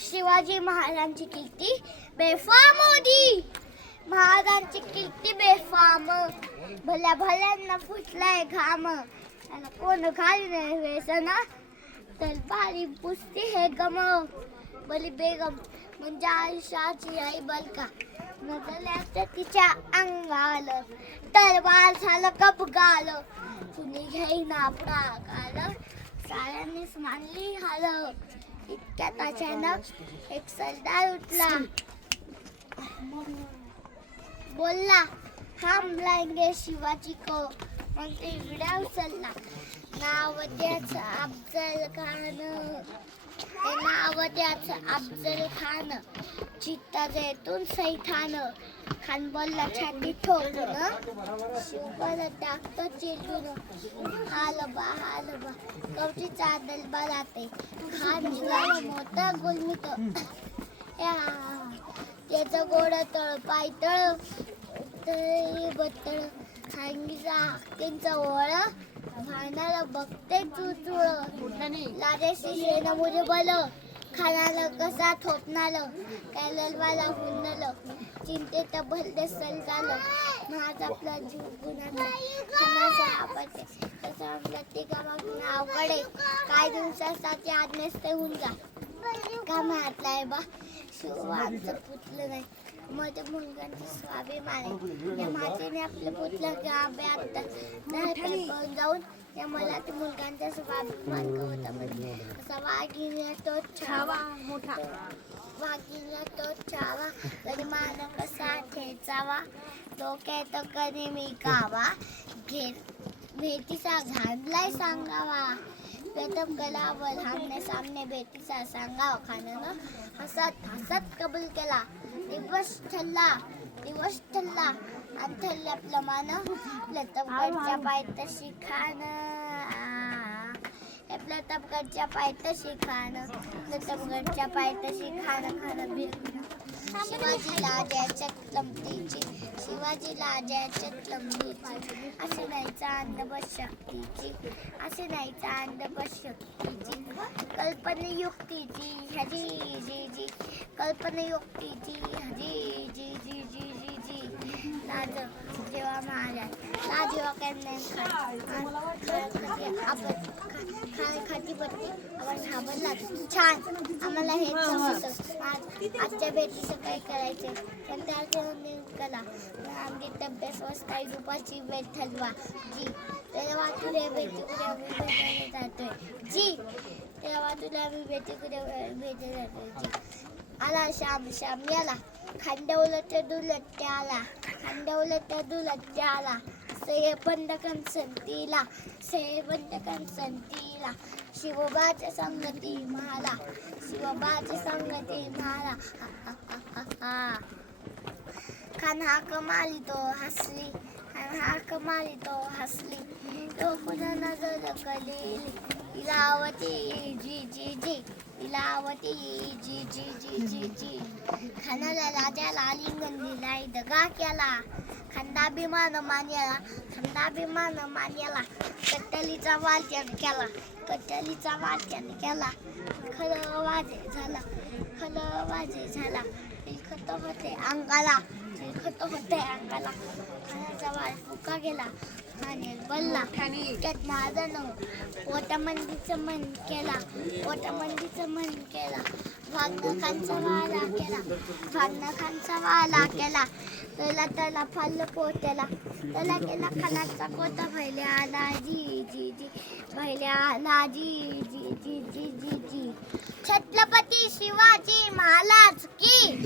शिवाजी महाराजांची कीर्ती बेफाम होती. महाराजांची कीर्ती बेफाम. भल्या भल्यांना फुटलाय घाम. त्याला कोण घाली नाही व्यसन. तलवारी पुसती हे गम. बली बेगम म्हणजे आयुष्याची आई बलका. नजल्याचं तिच्या अंगाल. तलवार झालं कपगाल. कुणी घेईना प्राकाल. साऱ्यांनीच मानली हाल. इतक्यात अचानक एक सरदार उठला. बोलला हम लाएंगे शिवाजी को. मग ते विडा उचलला. नाव द्याचं अफजल खान. ते नाव द्याचं अफजल खान. चित्ता जैतून सैतान. खान बोलला छाती ठोकून. शिवबाला टाकतो चिरडून. हालबा हालबा कवची चादल बलाते. खान निघाला मोठा गुलमित. त्याचं गोड तळ पायतळ बत्तळ. खानगीचा त्यांचं ओळ. भांडाला बघते चुचुळ. लाजेशी शेण मुझे बल. खानाला कसा थोपणालं. कैलवाला हुंडलं. चिंतेत भलते सल झालं. माझा आपला जीव गुन्हा. खानाचा आपत्ते तसा प्रत्येकामागून अवघडे. काय दिवसासाठी आज नसते होऊन जा. का मारलाय बा शिवांचं पुतलं नाही. माझ्या मुलगांची स्वाभिमान आहे. या मातेने आपलं पुतलं गाब्यात नाही जाऊन त्या मला ते मुलगांचा स्वाभिमान कवता. असा वाघिण्या तो छावा मोठा. वाघिण्या तो छावा. कधी मान कसा ठेचावा. डोक्यात कधी मी कावा. भेटीचा घाणलाय सांगावा. प्रथम गलावर हमने सामने भेटीचा सांगावा. खानानं हसत हसत कबूल केला. दिवस ठरला आणि ठरल्याप्रमाणे प्रतापगडच्या पायथ्याशी खान. प्रतापगडच्या पायथ्याशी खान. प्रतापगडच्या पायथ्याशी खान खान बिरकुन. शिवाजीला जयाच्या लंबीची. शिवाजीला जयाच्या लंबीची. असे नाहीचा अंधबस शक्तीची. असे नाहीचा अंधबस शक्तीची. कल्पनायुक्तीची हजी जी जी. कल्पनायुक्तीची हजी जी जी जी जी जी. लाज जेव्हा महाराज लाज जेव्हा खाती बत्ती आपण घाबरला. छान आम्हाला हे समजतं. आजच्या भेटीचं काय करायचे पण त्या कला. आमची तब्येत स्वस्त रूपाची वेळ ठरवा जी. तेव्हा तुला भेटी कुठे भेटायला जातोय जी. तेव्हा तुला मी भेटी कुठे भेटायला जातोय जी. आला श्याम श्याम याला. खांडवलं तर दुलट्या आला. खांडवलं तर दुलट्या आला. से बंदकन संतीला. से बंदकन संतीला. शिवबाच्या संगती मला. शिवबाच्या संगती मला. खान हाक मारी तो हसली. खान हाक मारी तो हसली. तो पुन्हा नजर कलेली. इलावती जी जी जी. इलावती जी जी जी जी जी. खानाला राजाला आलिंगन दिलाय. दगा केला. खंडाभिमान मान्याला. खंडाभिमान मान्याला. कट्टलीचा वाचन केला. कट्टलीचा वाचन केला. खरं वाजे झाला. खरं वाजे झाला. खत होते अंगाला. खत होते अंगाला. खानाचा वाज फुका गेला. खाने बोलला त्यात माझं नव. पोटामंदीचं मन केला. पोटामंदीचं मन केला. भागनखांचा वाला केला. भागनखांचा वाला केला. त्याला फाल्लं पोट्याला. त्याला केला खानाचा कोटा. भैल्या आला जी जी जी. भैल्या आला जी जी जी जी जी जी. छत्रपती शिवाजी महाराज की